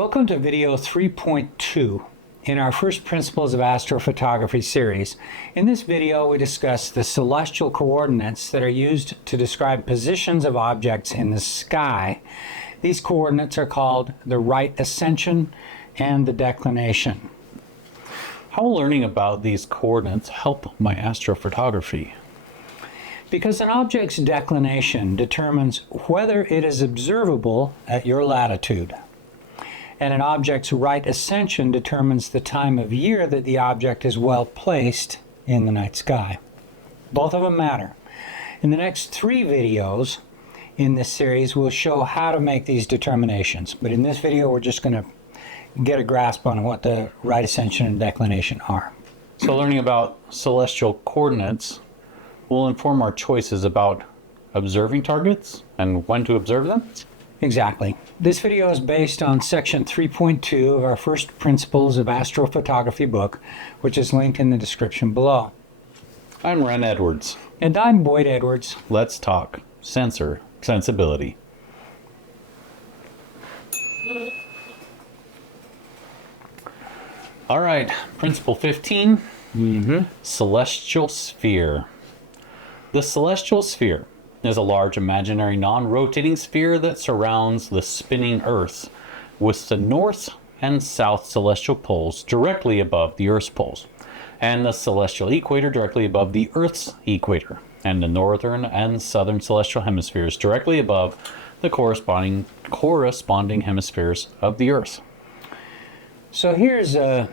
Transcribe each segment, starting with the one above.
Welcome to video 3.2 in our first Principles of Astrophotography series. In this video, we discuss the celestial coordinates that are used to describe positions of objects in the sky. These coordinates are called the right ascension and the declination. How will learning about these coordinates help my astrophotography? Because an object's declination determines whether it is observable at your latitude, and an object's right ascension determines the time of year that the object is well placed in the night sky. Both of them matter. In the next 3 videos in this series, we'll show how to make these determinations. But in this video, we're just going to get a grasp on what the right ascension and declination are. So learning about celestial coordinates will inform our choices about observing targets and when to observe them? Exactly. This video is based on section 3.2 of our first Principles of Astrophotography book, which is linked in the description below. I'm Ren Edwards. And I'm Boyd Edwards. Let's talk sensor sensibility. All right, Principle 15, Celestial Sphere. The celestial sphere is a large imaginary non-rotating sphere that surrounds the spinning Earth, with the north and south celestial poles directly above the Earth's poles, and the celestial equator directly above the Earth's equator, and the northern and southern celestial hemispheres directly above the corresponding hemispheres of the Earth. So here's a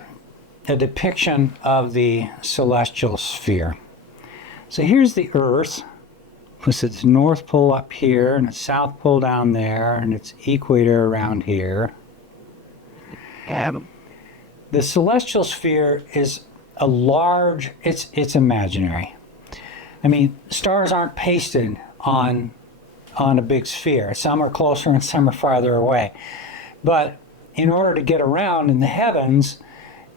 depiction of the celestial sphere. So here's the Earth, with its north pole up here and its south pole down there and its equator around here. The celestial sphere is a large, it's imaginary. I mean, stars aren't pasted on a big sphere. Some are closer and some are farther away. But in order to get around in the heavens,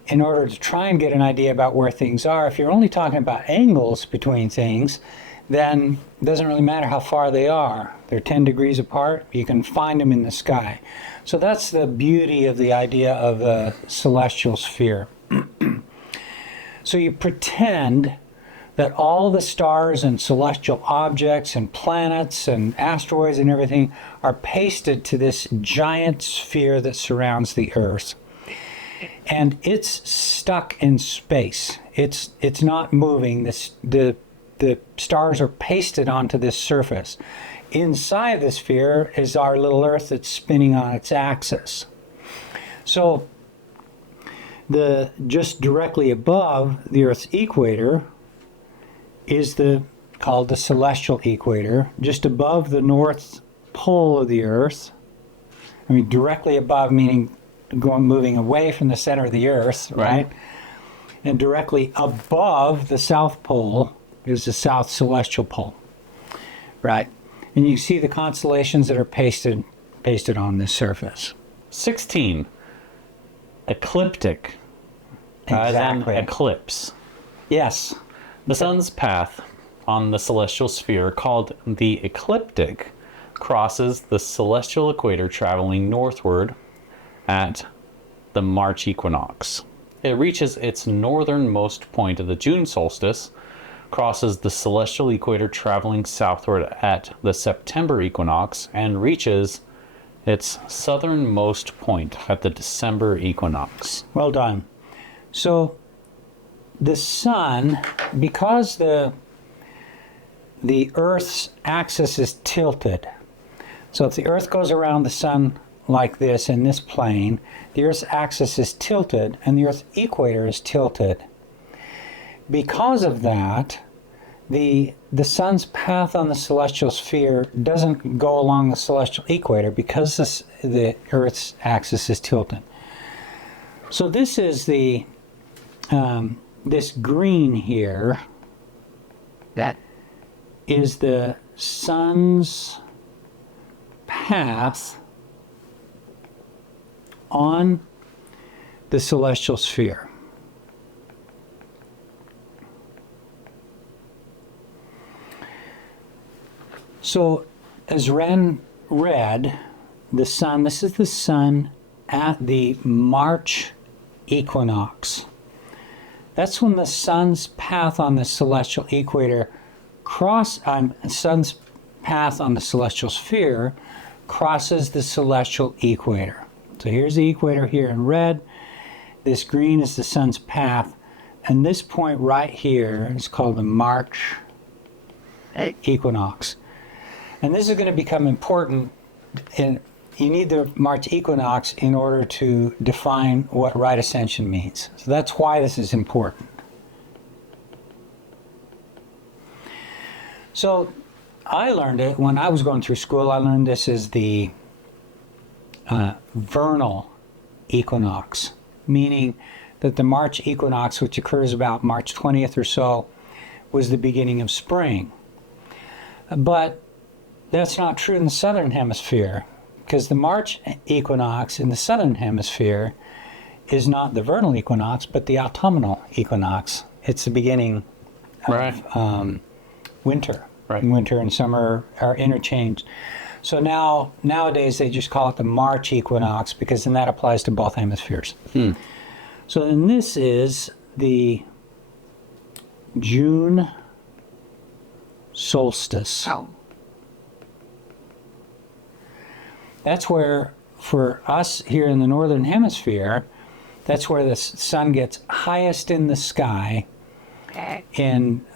in order to try and get an idea about where things are, if you're only talking about angles between things, then it doesn't really matter how far they are. They're 10 degrees apart. You can find them in the sky. So that's the beauty of the idea of a celestial sphere. So you pretend that all the stars and celestial objects and planets and asteroids and everything are pasted to this giant sphere that surrounds the Earth. And it's stuck in space. It's not moving. The stars are pasted onto this surface. Inside the sphere is our little Earth that's spinning on its axis. So just directly above the Earth's equator is called the celestial equator, just above the north pole of the Earth. I mean, directly above meaning moving away from the center of the Earth, right? And directly above the south pole is the south celestial pole, right? And you see the constellations that are pasted on this surface. 16, ecliptic, Exactly. an eclipse. Yes. The sun's path on the celestial sphere, called the ecliptic, crosses the celestial equator traveling northward at the March equinox. It reaches its northernmost point of the June solstice, crosses the celestial equator traveling southward at the September equinox, and reaches its southernmost point at the December equinox. Well done. So the sun, because the Earth's axis is tilted, so if the Earth goes around the sun like this in this plane, the Earth's axis is tilted and the Earth's equator is tilted. Because of that, the sun's path on the celestial sphere doesn't go along the celestial equator because the Earth's axis is tilted. So this is this green here, that is the sun's path on the celestial sphere. So as Ren read, the sun, this is the sun at the March equinox. That's when the sun's path on the celestial equator sun's path on the celestial sphere crosses the celestial equator. So here's the equator here in red. This green is the sun's path. And this point right here is called the March equinox. And this is going to become important. You need the March equinox in order to define what right ascension means. So that's why this is important. So I learned it when I was going through school. I learned this as the vernal equinox, meaning that the March equinox, which occurs about March 20th or so, was the beginning of spring. But that's not true in the southern hemisphere, because the March equinox in the southern hemisphere is not the vernal equinox, but the autumnal equinox. It's the beginning of winter. Right. Winter and summer are interchanged. So nowadays they just call it the March equinox, because then that applies to both hemispheres. So then this is the June solstice. That's where, for us here in the northern hemisphere, that's where the sun gets highest in the sky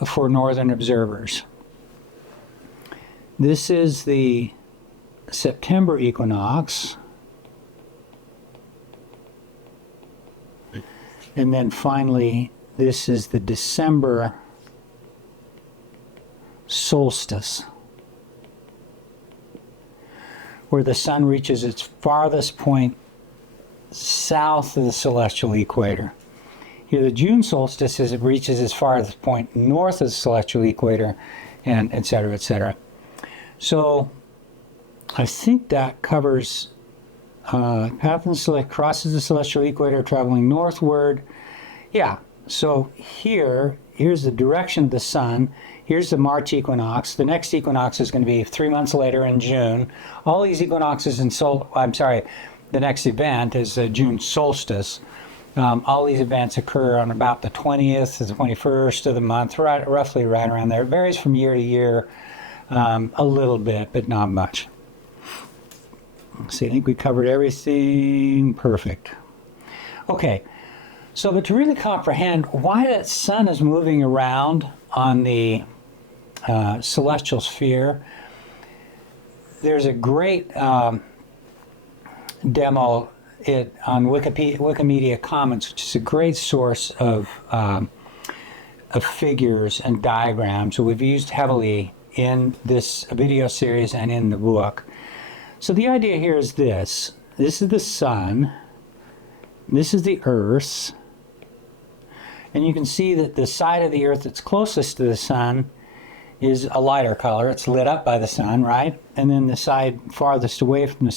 for northern observers. This is the September equinox. And then finally, this is the December solstice, where the sun reaches its farthest point south of the celestial equator. Here, the June solstice is it reaches its farthest point north of the celestial equator, and et cetera, et cetera. So I think that covers path and select crosses the celestial equator traveling northward. Yeah, so here's the direction of the sun. Here's the March equinox. The next equinox is going to be 3 months later in June. All these equinoxes the next event is the June solstice. All these events occur on about the 20th to the 21st of the month, roughly right around there. It varies from year to year a little bit, but not much. See, I think we covered everything perfect. Okay, so but to really comprehend why that sun is moving around on the celestial sphere, there's a great demo on Wikimedia Commons, which is a great source of figures and diagrams that we've used heavily in this video series and in the book. So the idea here is this. This is the sun. This is the earth. And you can see that the side of the earth that's closest to the sun is a lighter color. It's lit up by the sun, right? And then the side farthest away from the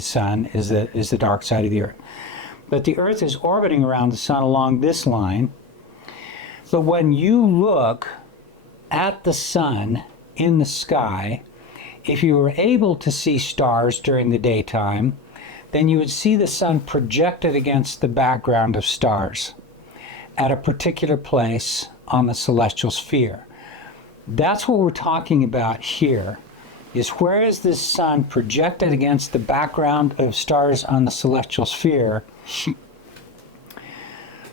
sun is the dark side of the earth. But the earth is orbiting around the sun along this line. So when you look at the sun in the sky, if you were able to see stars during the daytime, then you would see the sun projected against the background of stars at a particular place on the celestial sphere. That's what we're talking about here, is where is this sun projected against the background of stars on the celestial sphere.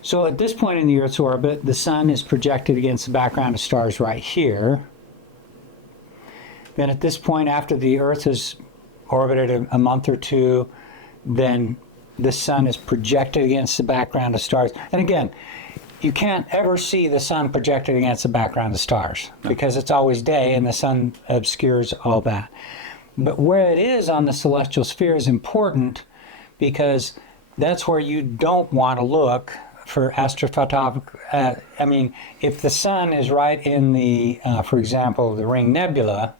So at this point in the Earth's orbit, the sun is projected against the background of stars right here. Then at this point, after the Earth has orbited a month or two, then the sun is projected against the background of stars. And again, you can't ever see the sun projected against the background of stars because it's always day and the sun obscures all that. But where it is on the celestial sphere is important because that's where you don't want to look for astrophotography. I mean, if the sun is right in the, for example, the Ring Nebula,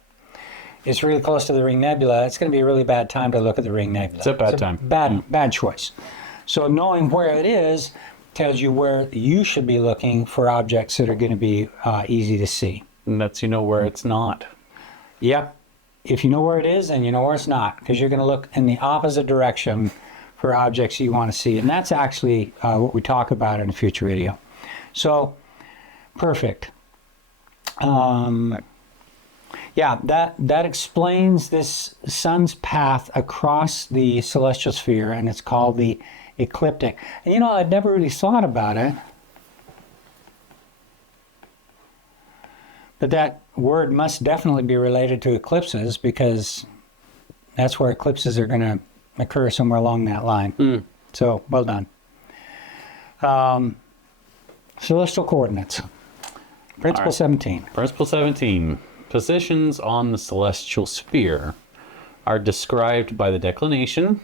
it's really close to the Ring Nebula, it's going to be a really bad time to look at the Ring Nebula. It's a bad time. Bad choice. So knowing where it is tells you where you should be looking for objects that are going to be easy to see. And lets you know where it's not. Yep. If you know where it is, then you know where it's not, because you're going to look in the opposite direction for objects you want to see. And that's actually what we talk about in a future video. So, perfect. Yeah, that explains this sun's path across the celestial sphere, and it's called the ecliptic. And you know, I'd never really thought about it, but that word must definitely be related to eclipses, because that's where eclipses are going to occur, somewhere along that line. So, well done. Celestial coordinates. Principle 17. Principle 17. Positions on the celestial sphere are described by the declination.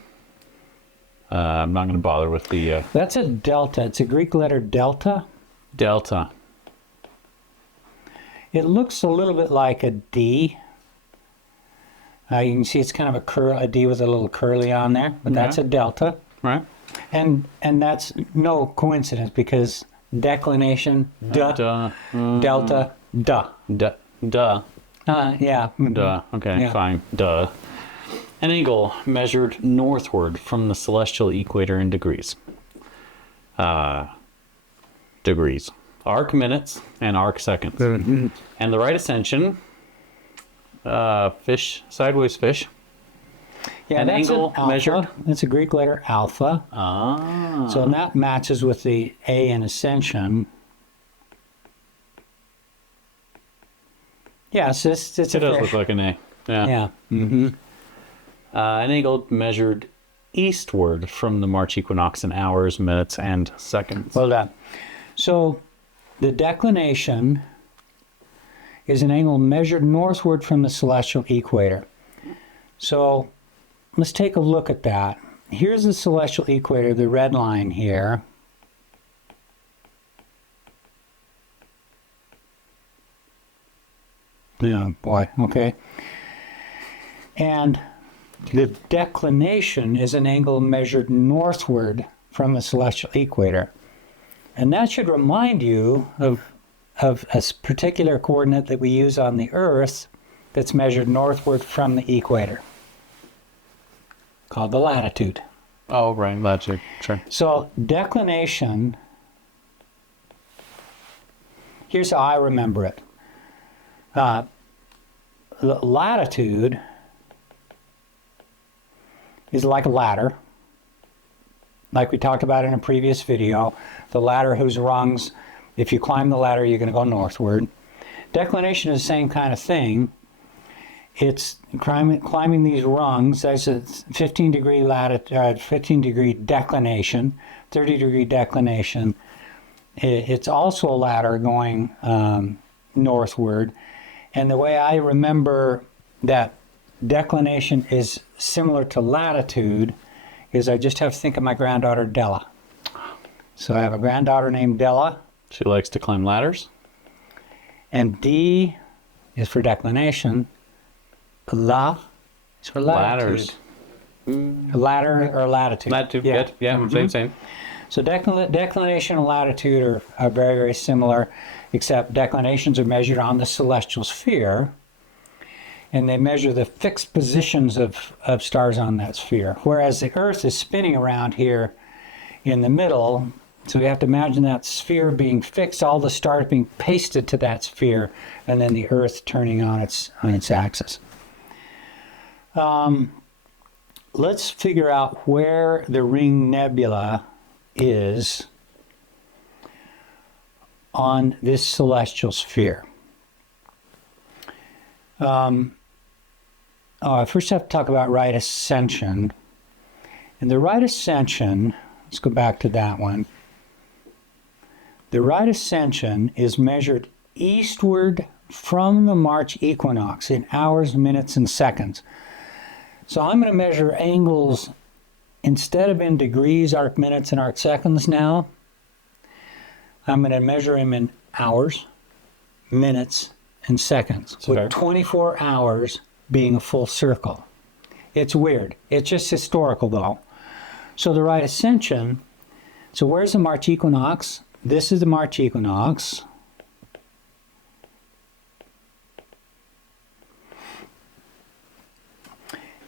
I'm not going to bother with the... That's a delta. It's a Greek letter delta. delta. It looks a little bit like a D. You can see it's kind of a D with a little curly on there, but that's a delta. Right. And that's no coincidence, because declination, delta, duh. Duh. Yeah. Duh. Okay, Yeah. fine. Duh. An angle measured northward from the celestial equator in degrees. Degrees. Arc minutes and arc seconds. And the right ascension, sideways fish. Yeah, An that's angle an alpha. measured. That's a Greek letter alpha. Ah. So that matches with the A in ascension. Yes, it's It a does fish. look like an A. Yeah. Yeah. Mm-hmm. An angle measured eastward from the March equinox in hours, minutes, and seconds. Well done. So the declination is an angle measured northward from the celestial equator. So let's take a look at that. Here's the celestial equator, the red line here. Yeah, boy, okay. And the declination is an angle measured northward from the celestial equator. And that should remind you of a particular coordinate that we use on the Earth that's measured northward from the equator, called the latitude. Oh, right. Latitude. Sure. So declination, here's how I remember it. Latitude is like a ladder, like we talked about in a previous video. The ladder whose rungs, if you climb the ladder, you're going to go northward. Declination is the same kind of thing. It's climbing these rungs. There's a 15 degree latitude, 15 degree declination, 30 degree declination. It's also a ladder going northward. And the way I remember that declination is similar to latitude is I just have to think of my granddaughter Della. So I have a granddaughter named Della. She likes to climb ladders. And D is for declination. La is for latitude. Ladders. Ladder or latitude. Latitude. Yeah. Yeah. Same. So declination and latitude are very, very similar, except declinations are measured on the celestial sphere, and they measure the fixed positions of stars on that sphere, whereas the Earth is spinning around here in the middle. So you have to imagine that sphere being fixed, all the stars being pasted to that sphere, and then the Earth turning on its axis. Let's figure out where the Ring Nebula is on this celestial sphere. I first have to talk about right ascension. And the right ascension, let's go back to that one. The right ascension is measured eastward from the March equinox in hours, minutes, and seconds. So I'm going to measure angles instead of in degrees, arc minutes, and arc seconds now. I'm going to measure them in hours, minutes, and seconds, with 24 hours being a full circle. It's weird. It's just historical, though. So the right ascension, so where's the March equinox? This is the March equinox.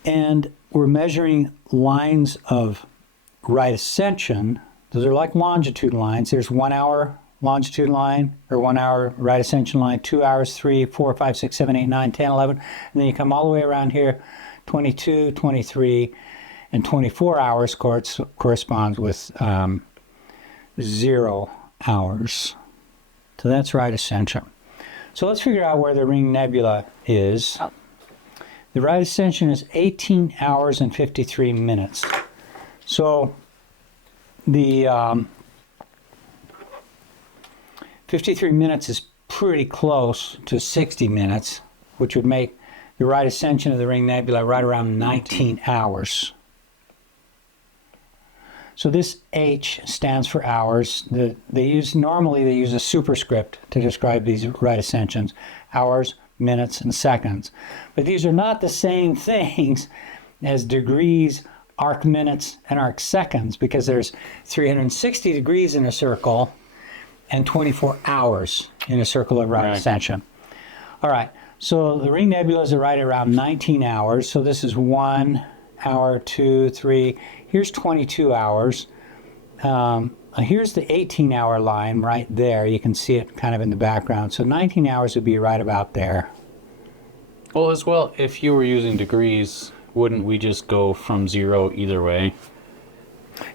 And we're measuring lines of right ascension, those are like longitude lines. There's 1 hour longitude line, or 1 hour right ascension line, 2 hours, 3, 4, 5, 6, 7, 8, 9, 10, 11. And then you come all the way around here, 22, 23, and 24 hours corresponds with 0 hours. So that's right ascension. So let's figure out where the Ring Nebula is. The right ascension is 18 hours and 53 minutes. So the 53 minutes is pretty close to 60 minutes, which would make the right ascension of the Ring Nebula right around 19 hours. So this H stands for hours. Normally they use a superscript to describe these right ascensions: hours, minutes, and seconds. But these are not the same things as degrees, arc minutes, and arc seconds, because there's 360 degrees in a circle and 24 hours in a circle of right ascension. All right, so the Ring Nebula is right around 19 hours. So this is 1 hour, 2, 3. Here's 22 hours. Here's the 18-hour line right there. You can see it kind of in the background. So 19 hours would be right about there. Well, as well, if you were using degrees, wouldn't we just go from 0 either way?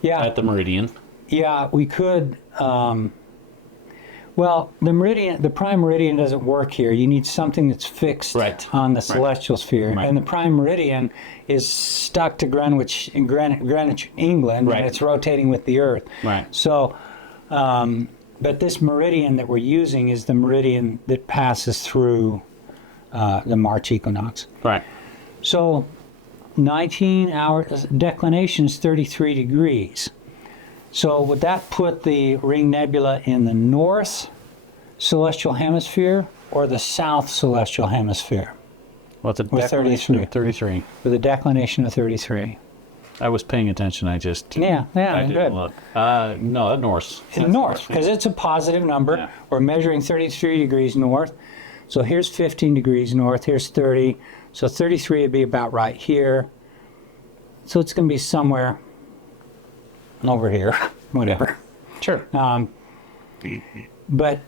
Yeah. At the meridian? Yeah, we could. Well, the prime meridian doesn't work here. You need something that's fixed on the celestial sphere. Right. And the prime meridian is stuck to Greenwich, England, and it's rotating with the Earth. Right. So, but this meridian that we're using is the meridian that passes through the March equinox. Right. So, 19 hours, declination is 33 degrees. So would that put the Ring Nebula in the north celestial hemisphere or the south celestial hemisphere? Well, it's a declination of 33. With a declination of 33. I was paying attention. I didn't good. Look. No, north. In north, because it's a positive number. Yeah. We're measuring 33 degrees north. So here's 15 degrees north. Here's 30. So 33 would be about right here. So it's going to be somewhere over here, whatever. Sure. But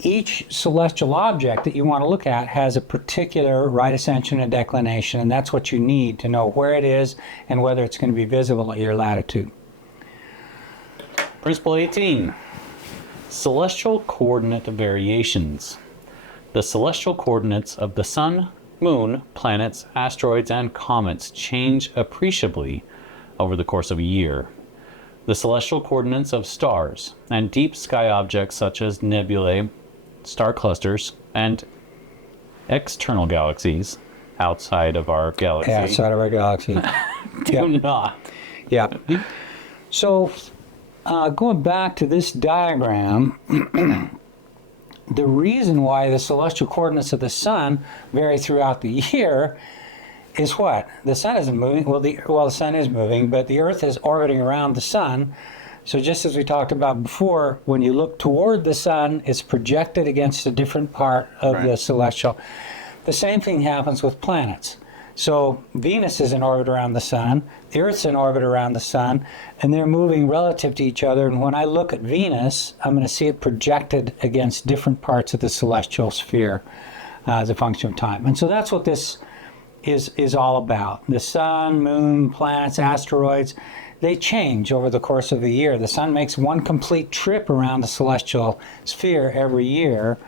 each celestial object that you want to look at has a particular right ascension and declination, and that's what you need to know where it is and whether it's going to be visible at your latitude. Principle 18. Celestial coordinate variations. The celestial coordinates of the Sun, Moon, planets, asteroids, and comets change appreciably over the course of a year. The celestial coordinates of stars and deep sky objects such as nebulae, star clusters, and external galaxies outside of our galaxy. Yeah, outside of our galaxy. Do not. Yeah. So, going back to this diagram, the reason why the celestial coordinates of the Sun vary throughout the year is what? The Sun isn't moving. Well, the Sun is moving, but the Earth is orbiting around the Sun. So just as we talked about before, when you look toward the Sun, it's projected against a different part of the celestial. The same thing happens with planets. So Venus is in orbit around the Sun, the Earth's in orbit around the Sun, and they're moving relative to each other. And when I look at Venus, I'm going to see it projected against different parts of the celestial sphere as a function of time. And so that's what this is all about. The Sun, Moon, planets, asteroids, they change over the course of the year. The Sun makes one complete trip around the celestial sphere every year,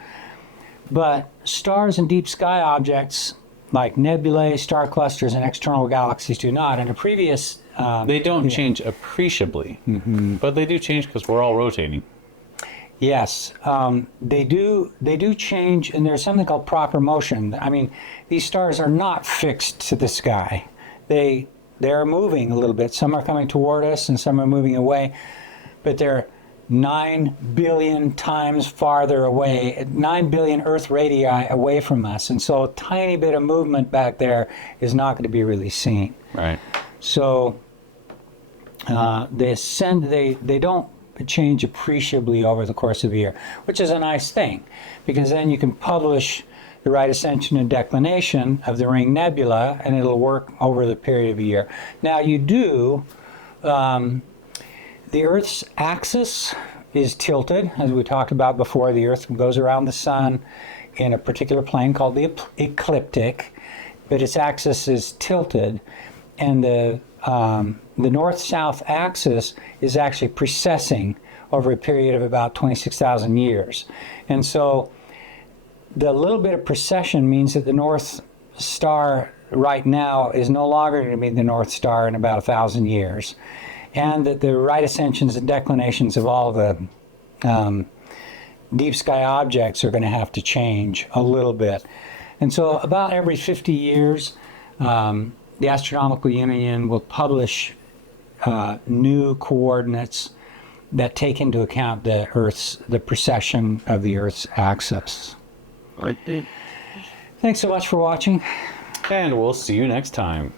but stars and deep sky objects like nebulae, star clusters, and external galaxies do not. In a previous... they don't change appreciably, but they do change because we're all rotating. Yes, they do change, and there's something called proper motion. I mean, these stars are not fixed to the sky. They're moving a little bit. Some are coming toward us, and some are moving away, but they're 9 billion times farther away, 9 billion Earth radii away from us, and so a tiny bit of movement back there is not going to be really seen. Right. So they don't change appreciably over the course of a year, which is a nice thing, because then you can publish the right ascension and declination of the Ring Nebula, and it'll work over the period of a year. Now you do The Earth's axis is tilted, as we talked about before. The Earth goes around the sun in a particular plane called the ecliptic, but its axis is tilted, and the north-south axis is actually precessing over a period of about 26,000 years. And so the little bit of precession means that the North Star right now is no longer going to be the North Star in about 1,000 years, and that the right ascensions and declinations of all the deep sky objects are going to have to change a little bit. And so about every 50 years, the Astronomical Union will publish new coordinates that take into account the precession of the Earth's axis. Thanks so much for watching. And we'll see you next time.